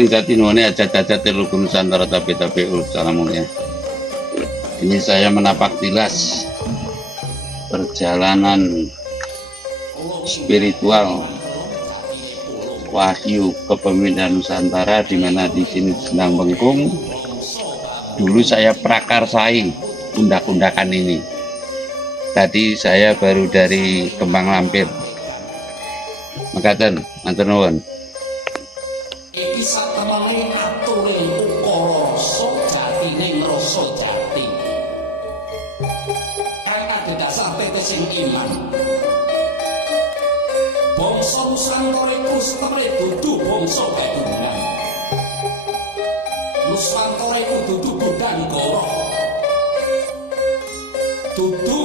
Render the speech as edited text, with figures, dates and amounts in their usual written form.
Ingkang Jatinuhuni ajat-ajat Teluk Nusantara tapi salam mulia. Ini saya menapak tilas perjalanan spiritual Wahyu Kepemimpinan Nusantara, di mana di sini sedang bengkung. Dulu saya prakarsai undak-undakan ini. Tadi saya baru dari Kembang Lampir. Makaten, matur nuwun. Iki satemene ature ukara sejatine rasa jati. Kae adhedhasar tetesin iman. Bangsa Nusantara iku setemene dudu bangsa keturunan. Nusantara iku dudu budhan goro. Dudu